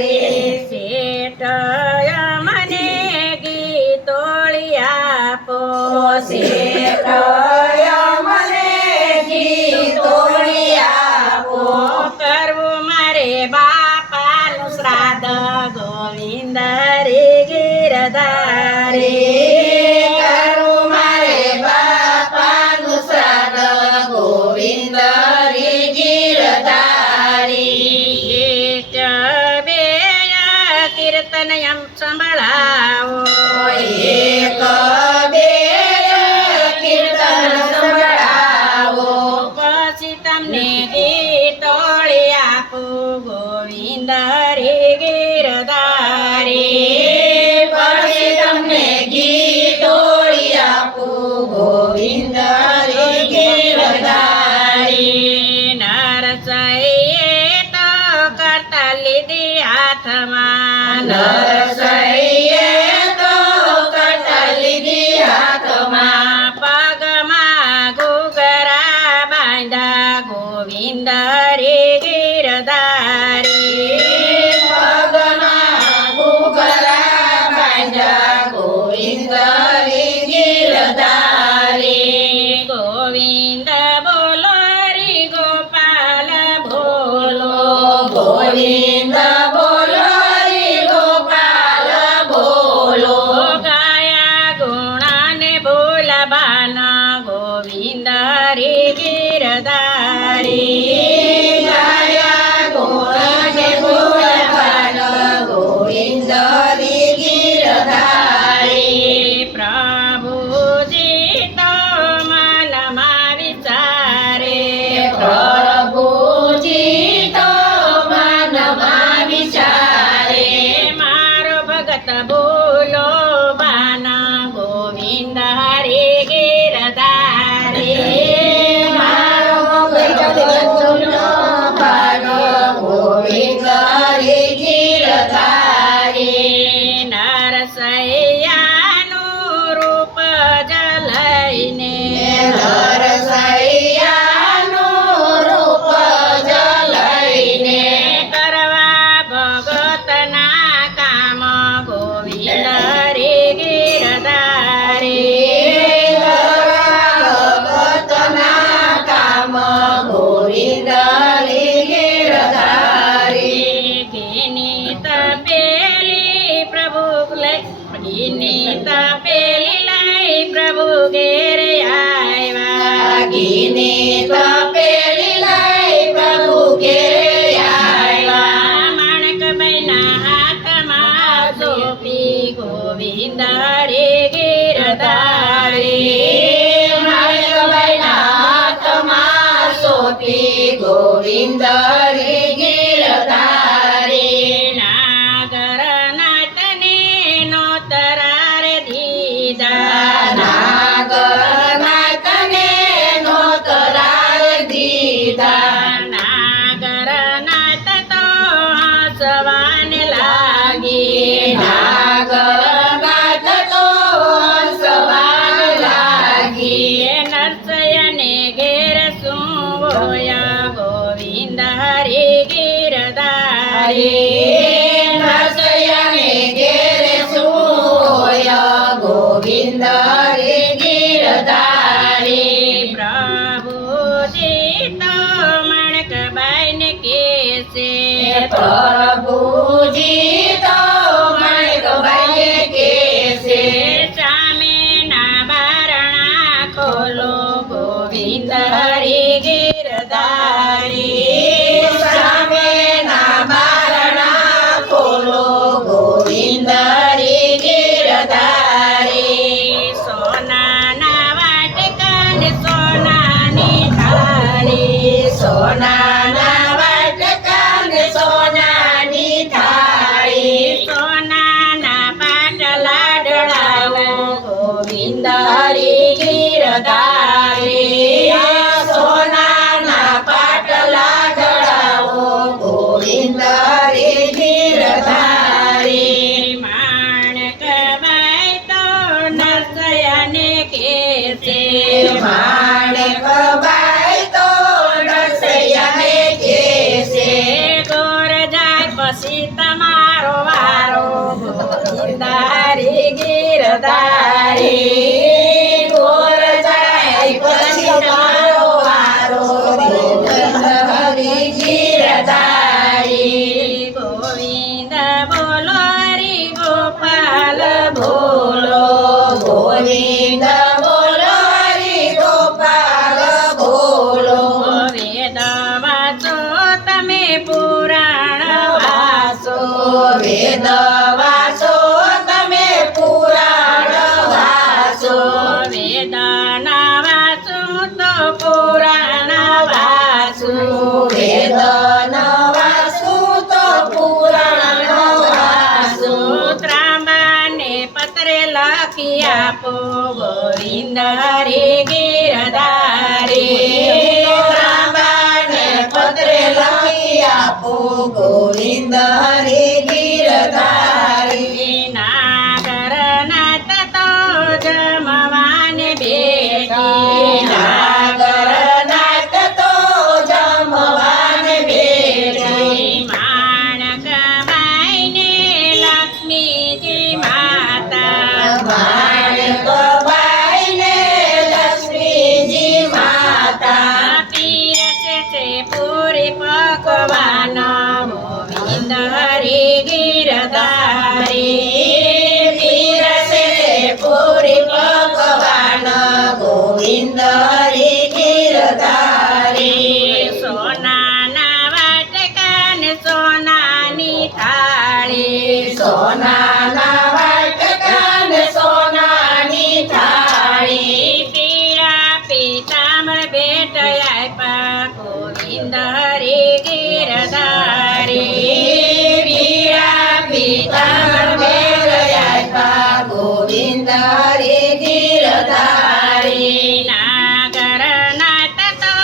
શેઠ મને ગીતોળી આપો શેઠ મને ગીતોળી આપો કરવું મારે બાપાનું શ્રાદ્ધ ગોવિંદ રે ગિરધારી કરું મારે બાપાનું શ્રાદ્ધ ગોવિંદ રે ગિરધારી કીર્તન એમ સંભળાવો એક બે કીર્તન સંભળાવો પછી તમને ગીતોળી આપું ગોવિંદ રે ગિરધારી પછી તમને ગીતોળી આપું ગોવિંદ રે ગિરધારી નરસૈયે તો કરતા લીધી હાથમાં નરસૈયે તો કરતા લીધી હાથમાં પગમાં ઘૂઘરા બાંધા ગોવિંદ રે ગિરધારી પગમાં ઘૂઘરા બાંધ્યા ગોવિંદ રે ગિરધારી ગોવિંદ બોલો રે ગોપાલ બોલો ગોવિંદ બોલો રે ગોપાલ બોલો ગાયા ગુણાને બોલબાન ગોવિંદ રે ગિરધારી ગાયા ગોળને બોલબાન ગોવિંદ રે ગિરધારી પ્રભુજી તો મનમાં વિચારે પ્રભુજી તો મનમાં વિચારે મારો ભગત બોલો બાન ગોવિંદ રે ગિરધારી મારો ભગત બોલો બાન ગોવિંદ રે ગિરધારી નરસૈયાનું રૂપ જલઈને નરસૈયાનું રૂપ જલઈને કરવા ભગતના કામ ગોવિંદ રે ગિરધારી ભગતના કામ ગોવિંદ રે ગિરધારી ઘીની તપેલી પ્રભુ ઘીની તપેલી લઈ પ્રભુ ઘેર આવ્યા ગીની તપેલી લઈ પ્રભુ ઘેર આવ્યા માણકબાઈના હાથમાં સોંપી ગોવિંદ રે ગિરધારી માણકબાઈના હાથમાં સોંપી ગોવિંદ રે ગિરધારી નાગર નાથને નોતરાર દીધા નાગનાથને નોતરાર દીધા નાગર નાથ તો હસવાને લાગી નાગનાથ તો હસવાન લાગી નરસૈયાને ઘેર શું હોયા ગોવિંદ રે ગિરધારી નરસૈયાને ઘેરે સોય ગોવિંદ રે ગિરધારી પ્રભુજી તો મણકબાઈને કેસે પ્રભુજી તો મણકબાઈને કેસે સામેના બારણા ખોલો ગોવિંદ રે ગિરધારી સામેના બારણા ખોલો ગોવિંદ રે ગિરધારી સોનાના વાટકાને સોનાની થાળી સોનાના વાટકાને સોનાની થાળી સોનાના પાટલા ડળાવો ગોવિંદ રે ગિરધારી સોનાના પાટલા ઢળાવો ગોવિંદ રે ગિરધારી માણકબાઈ તો નરસૈયાને કેસે માણકબાઈ તો નરસૈયાને કેસે ગોર જાય પછી તમારે ગિરધારી ગોર જાય પછી તમારો વારો હરી ગિરધારી ગોવિંદ બોલો હરી ગોપાલ બોલો ગોવિંદ બોલો હરી ગોપાલ બોલો વેદ વાંચો તમે પુરાણ વાંચો વેદ વાસો તમે પુરાણ વાસો વેદના વાંચું તો પુરાણ વાંચું વેદ ન વાસુ તો પુરાણ વાસુ ત્રાંબાને પત્રે લખી આપો ગોવિંદ હરી ગિરધારી રામાને પત્રે લખી આપો ગોવિંદ હરી ગિરધારી નાગર નાટ તો જમવાને બેઠી નાગર નાટ તો જમવાને બેઠી માણક માઈને લક્ષ્મીજી માતા માણક બાઈને લક્ષ્મીજી માતા પીરસે છે પૂરી પકવાન ગોવિંદ હરી ગિરધારી પીરસે પૂરી પકવાન ગોવિંદ હરી ગિરધારી સોનાના વાટકા ને સોનાની થાળી સોનાના વાટકા ને સોનાની થાળી પીળા પીતાંબર ભેટ આપ્યા ગોવિંદ હરી ગિરધારી પીળા પીતાંબર ભેટ આપ્યા ગોવિંદ હરી ગિરધારી નાગર નાટ તો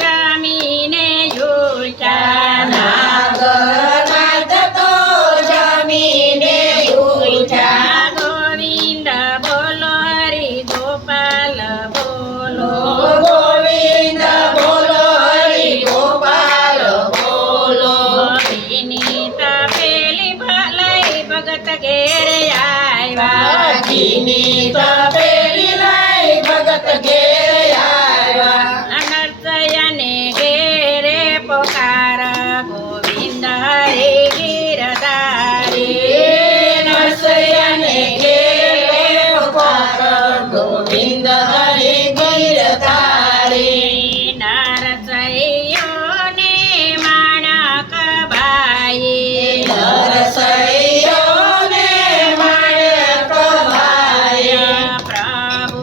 જમીને ઝૂલતા નાગર નાટ તો જમીને ઉઠ્યા ગોવિંદ બોલો હરી ગોપાલ બોલો ગોવિંદ બોલો હરી ગોપાલ બોલો ગોપીની તપેલી ભલાઈ ભગત ઘેરે આવ્યા ઘીની તપેલી લઈ ભગત ઘેર આવ્યા અનર્થયાને ઘેરે પોકાર ગોવિંદ હરી ગિરધારી નરસૈયાને ઘેરે પુકાર ગોવિંદ હરી ગિરધારી નરસૈયોને માણક ભાઈ નરસૈયોને માણક ભાઈ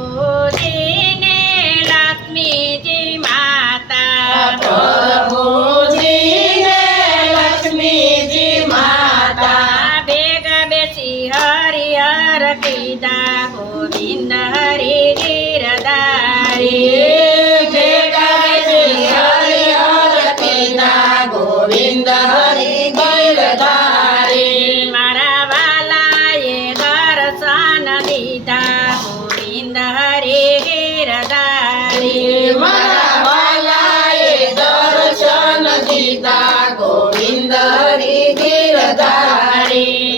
પ્રભુજીને લક્ષ્મીજી માતા પ્રભુજીને લક્ષ્મીજી માતા ભેગ બેસી હરિહર કીધા ગોવિંદ હરી ગિરધારી ગોવિંદ હરી ગિરધારી મારા વાલાએ દર્શન દીધા ગોવિંદ હરી ગિરધારી મારા વાલાએ દર્શન દીધા ગોવિંદ હરી ગિરધારી